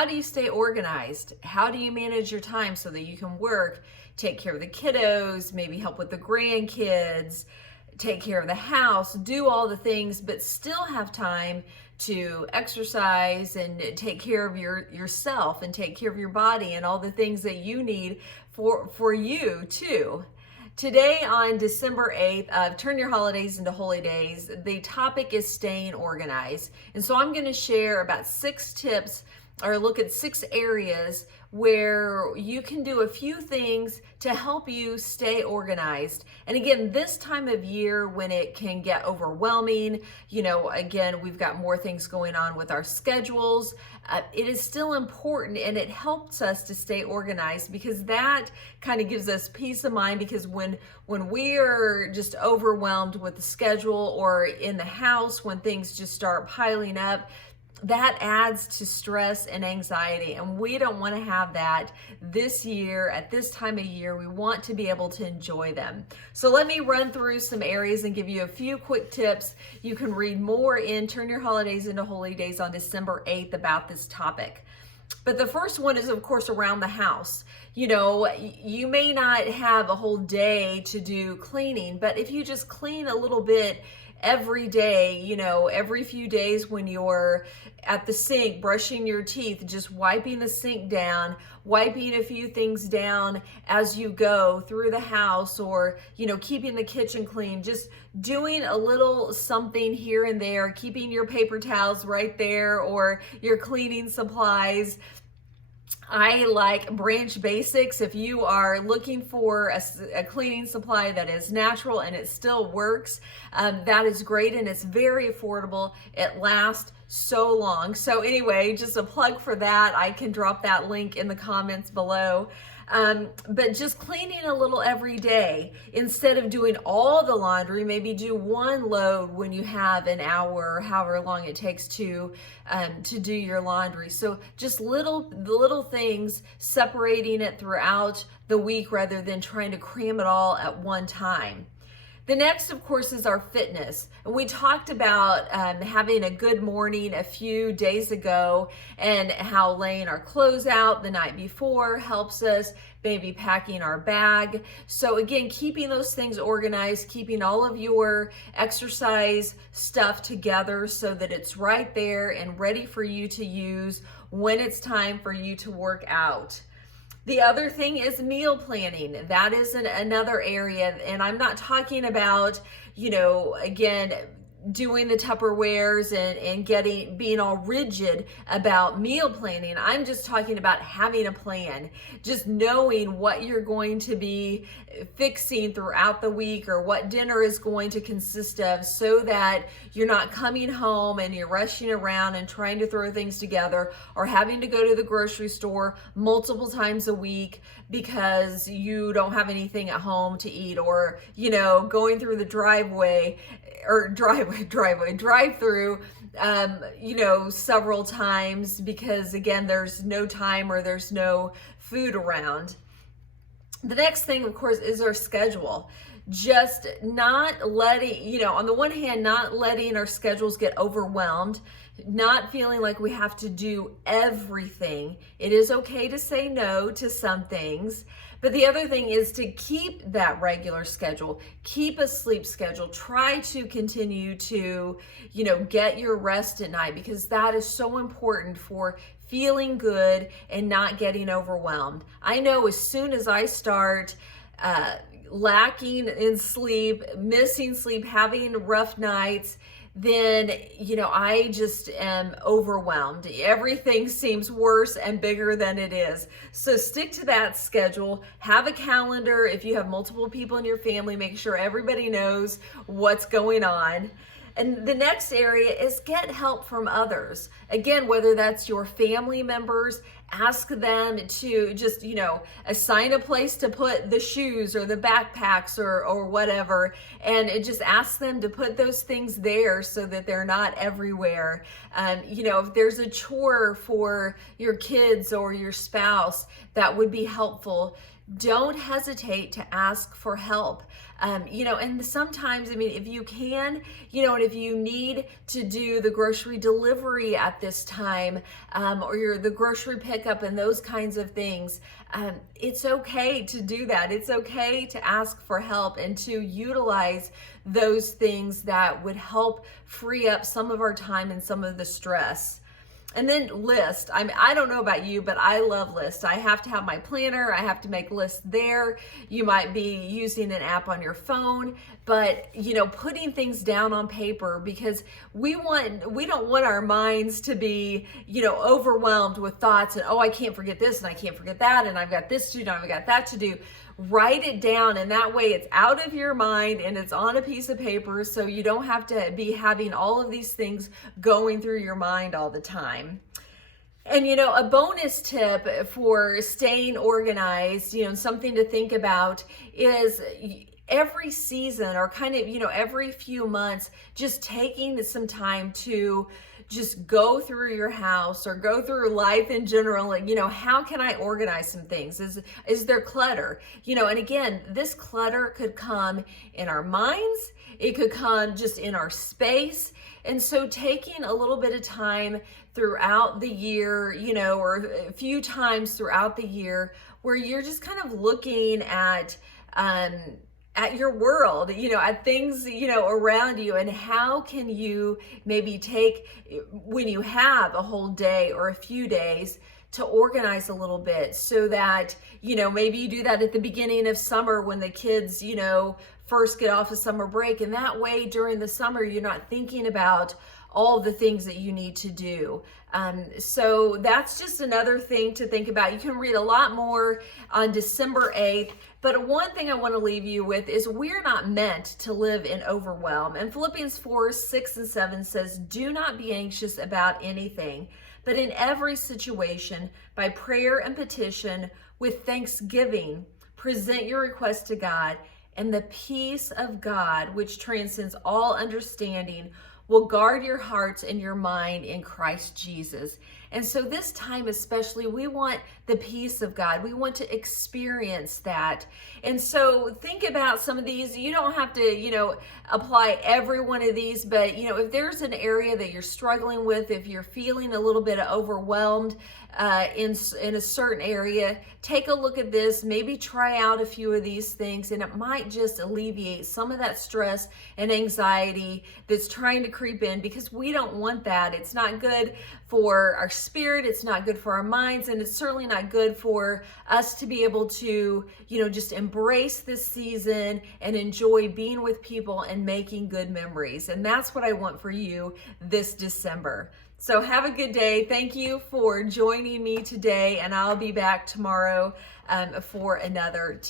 how do you stay organized? How do you manage your time so that you can work, take care of the kiddos, maybe help with the grandkids, take care of the house, do all the things, but still have time to exercise and take care of yourself and take care of your body and all the things that you need for you too. Today on December 8th of Turn Your Holidays into Holy Days, the topic is staying organized. And so I'm going to share about 6 tips or look at 6 areas where you can do a few things to help you stay organized. And again, this time of year when it can get overwhelming, again, we've got more things going on with our schedules. It is still important, and it helps us to stay organized because that kind of gives us peace of mind, because when we are just overwhelmed with the schedule or in the house, when things just start piling up, that adds to stress and anxiety, and we don't want to have that this year. At this time of year, we want to be able to enjoy them. So let me run through some areas and give you a few quick tips. You can read more in Turn Your Holidays into Holy Days on December 8th about this topic. But the first one is, of course, around the house. You may not have a whole day to do cleaning, but if you just clean a little bit every day, every few days when you're at the sink brushing your teeth, just wiping the sink down, wiping a few things down as you go through the house, or keeping the kitchen clean, just doing a little something here and there, keeping your paper towels right there or your cleaning supplies. I like Branch Basics. If you are looking for a cleaning supply that is natural and it still works, that is great, and it's very affordable. It lasts so long. So anyway, just a plug for that. I can drop that link in the comments below. But just cleaning a little every day instead of doing all the laundry. Maybe do one load when you have an hour or however long it takes to do your laundry. So just the little things, separating it throughout the week rather than trying to cram it all at one time. The next, of course, is our fitness. And we talked about having a good morning a few days ago, and how laying our clothes out the night before helps us, maybe packing our bag. So again, keeping those things organized, keeping all of your exercise stuff together so that it's right there and ready for you to use when it's time for you to work out. The other thing is meal planning. That is another area, and I'm not talking about, again, doing the Tupperwares and being all rigid about meal planning. I'm just talking about having a plan, just knowing what you're going to be fixing throughout the week or what dinner is going to consist of, so that you're not coming home and you're rushing around and trying to throw things together, or having to go to the grocery store multiple times a week because you don't have anything at home to eat, or going through the drive through several times because, again, there's no time or there's no food around. The next thing, of course, is our schedule. Just not letting, on the one hand, not letting our schedules get overwhelmed, not feeling like we have to do everything. It is okay to say no to some things. But the other thing is to keep that regular schedule, keep a sleep schedule, try to continue to, get your rest at night, because that is so important for feeling good and not getting overwhelmed. I know as soon as I start lacking in sleep, missing sleep, having rough nights, then, I just am overwhelmed. Everything seems worse and bigger than it is. So stick to that schedule. Have a calendar. If you have multiple people in your family, make sure everybody knows what's going on. And the next area is get help from others. Again, whether that's your family members, ask them to just, assign a place to put the shoes or the backpacks or whatever, and just ask them to put those things there so that they're not everywhere. If there's a chore for your kids or your spouse that would be helpful, don't hesitate to ask for help. And sometimes, I mean, if you can, and if you need to do the grocery delivery at this time, or the grocery pickup and those kinds of things, it's okay to do that. It's okay to ask for help and to utilize those things that would help free up some of our time and some of the stress. And then list. I don't know about you, but I love lists. I have to have my planner. I have to make lists there. You might be using an app on your phone, but putting things down on paper, because we don't want our minds to be, overwhelmed with thoughts and, I can't forget this and I can't forget that and I've got this to do and I've got that to do. Write it down, and that way it's out of your mind and it's on a piece of paper, so you don't have to be having all of these things going through your mind all the time. And a bonus tip for staying organized, something to think about is every season, or kind of, every few months, just taking some time to just go through your house or go through life in general. How can I organize some things? Is there clutter? And again, this clutter could come in our minds. It could come just in our space. And so taking a little bit of time throughout the year, or a few times throughout the year, where you're just kind of looking at your world, at things, around you, and how can you maybe take, when you have a whole day or a few days, to organize a little bit, so that, maybe you do that at the beginning of summer when the kids, first get off of summer break. And that way during the summer, you're not thinking about all the things that you need to do. So that's just another thing to think about. You can read a lot more on December 8th. But one thing I want to leave you with is we're not meant to live in overwhelm. And Philippians 4:6-7 says, "Do not be anxious about anything, but in every situation, by prayer and petition, with thanksgiving, present your requests to God, and the peace of God, which transcends all understanding, will guard your hearts and your mind in Christ Jesus." And so this time especially, we want the peace of God. We want to experience that. And so think about some of these. You don't have to, apply every one of these, but, if there's an area that you're struggling with, if you're feeling a little bit overwhelmed in a certain area, take a look at this, maybe try out a few of these things, and it might just alleviate some of that stress and anxiety that's trying to creep in, because we don't want that. It's not good for our spirit, it's not good for our minds, and it's certainly not good for us to be able to, just embrace this season and enjoy being with people and making good memories. And that's what I want for you this December. So have a good day. Thank you for joining me today, and I'll be back tomorrow for another tip.